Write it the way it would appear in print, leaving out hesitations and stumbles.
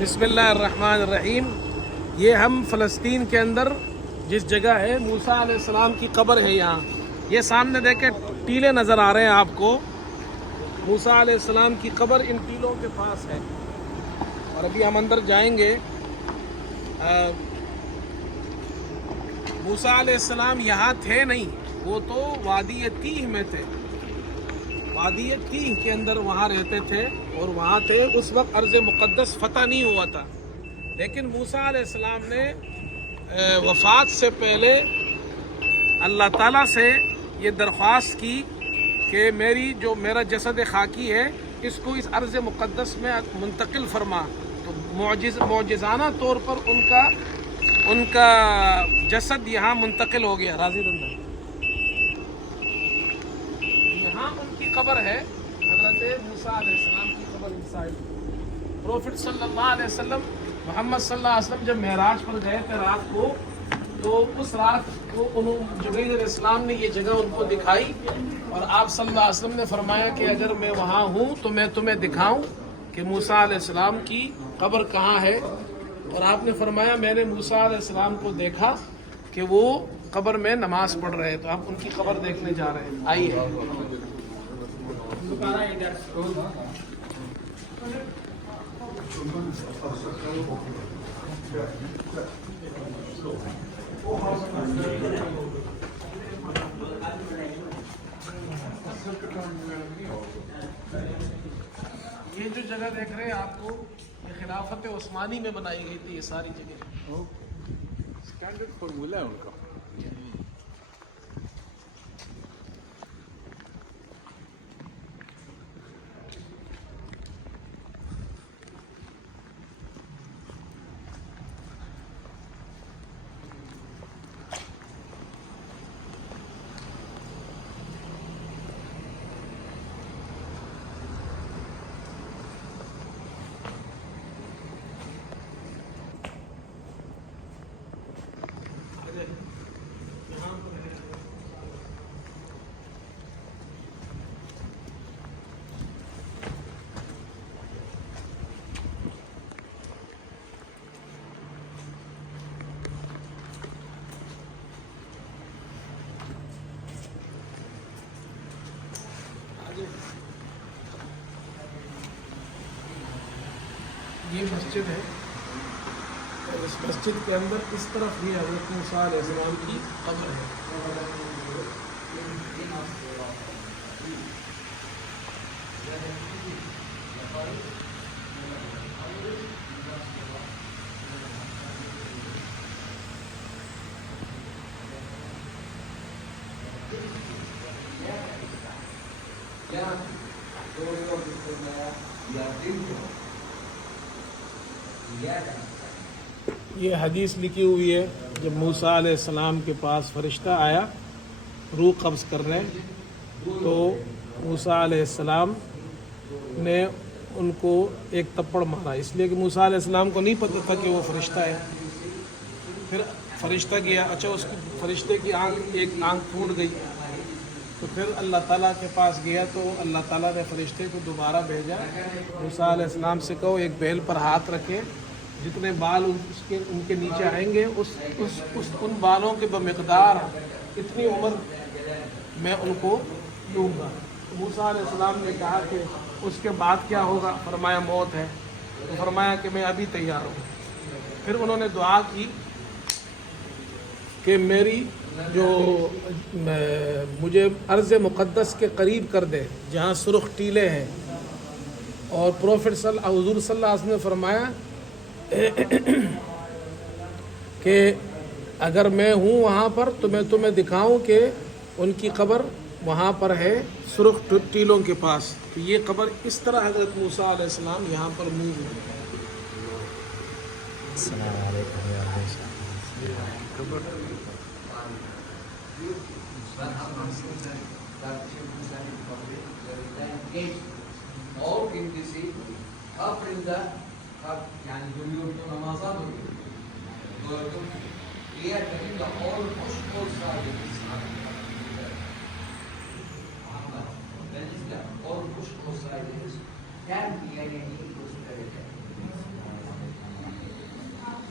بسم اللہ الرحمن الرحیم۔ یہ ہم فلسطین کے اندر جس جگہ ہے موسیٰ علیہ السلام کی قبر ہے، یہاں یہ سامنے دیکھیں ٹیلے نظر آ رہے ہیں آپ کو۔ موسیٰ علیہ السلام کی قبر ان ٹیلوں کے پاس ہے، اور ابھی ہم اندر جائیں گے۔ موسیٰ علیہ السلام یہاں تھے نہیں، وہ تو وادی تیہ میں تھے، وادی تیہ کے اندر وہاں رہتے تھے اور وہاں تھے۔ اس وقت ارض مقدس فتح نہیں ہوا تھا، لیکن موسیٰ علیہ السلام نے وفات سے پہلے اللہ تعالیٰ سے یہ درخواست کی کہ میرا جسد خاکی ہے، اس کو اس ارض مقدس میں منتقل فرما۔ تو معجزانہ طور پر ان کا جسد یہاں منتقل ہو گیا۔ راضی رندہ یہاں ان کی قبر ہے، حضرت موسیٰ علیہ السلام کی قبر انسائڈ۔ پروفٹ صلی اللہ علیہ وسلم، محمد صلی اللہ علیہ وسلم جب معراج پر گئے تھے رات کو، تو اس رات کو جبرائیل علیہ السلام نے یہ جگہ ان کو دکھائی، اور آپ صلی اللہ علیہ وسلم نے فرمایا کہ اگر میں وہاں ہوں تو میں تمہیں دکھاؤں کہ موسیٰ علیہ السلام کی قبر کہاں ہے۔ اور آپ نے فرمایا میں نے موسیٰ علیہ السلام کو دیکھا کہ وہ قبر میں نماز پڑھ رہے، تو آپ ان کی قبر دیکھنے جا رہے ہیں۔ آئیے۔ یہ جو جگہ دیکھ رہے ہیں آپ کو، یہ خلافت عثمانی میں بنائی گئی تھی، یہ ساری جگہ اسٹینڈرڈ فارمولہ ہے ان کا۔ یہ مسجد ہے، اور اس مسجد کے اندر اس طرف بھی حضرت موسیٰ علیہ السلام کی قبر ہے۔ یہ حدیث لکھی ہوئی ہے، جب موسیٰ علیہ السلام کے پاس فرشتہ آیا روح قبض کرنے، تو موسیٰ علیہ السلام نے ان کو ایک تپڑ مارا، اس لیے کہ موسیٰ علیہ السلام کو نہیں پتہ تھا کہ وہ فرشتہ ہے۔ پھر فرشتہ گیا، اس کی فرشتے کی ایک آنکھ پھوٹ گئی، تو پھر اللہ تعالیٰ کے پاس گیا، تو اللہ تعالیٰ نے فرشتے کو دوبارہ بھیجا۔ موسیٰ علیہ السلام سے کہو ایک بیل پر ہاتھ رکھے، جتنے بال ان کے نیچے آئیں گے ان بالوں کے بمقدار اتنی عمر میں ان کو لوں گا۔ موسیٰ علیہ السلام نے کہا کہ اس کے بعد کیا ہوگا؟ فرمایا موت ہے، تو فرمایا کہ میں ابھی تیار ہوں۔ پھر انہوں نے دعا کی کہ مجھے ارض مقدس کے قریب کر دے جہاں سرخ ٹیلے ہیں۔ اور پروفٹ حضور صلی اللہ علیہ وسلم نے فرمایا کہ اگر میں ہوں وہاں پر تو میں تمہیں دکھاؤں کہ ان کی قبر وہاں پر ہے سرخ ٹیلوں کے پاس۔ تو یہ قبر اس طرح حضرت موسیٰ علیہ السلام یہاں پر موو ہوئے۔ السلام علیکم یا اور ان کسی اپرندہ یعنی جو بھی ان کو نمازات ہوتی ہے the whole push-pull side of Islam. That is the whole push-pull side is can be any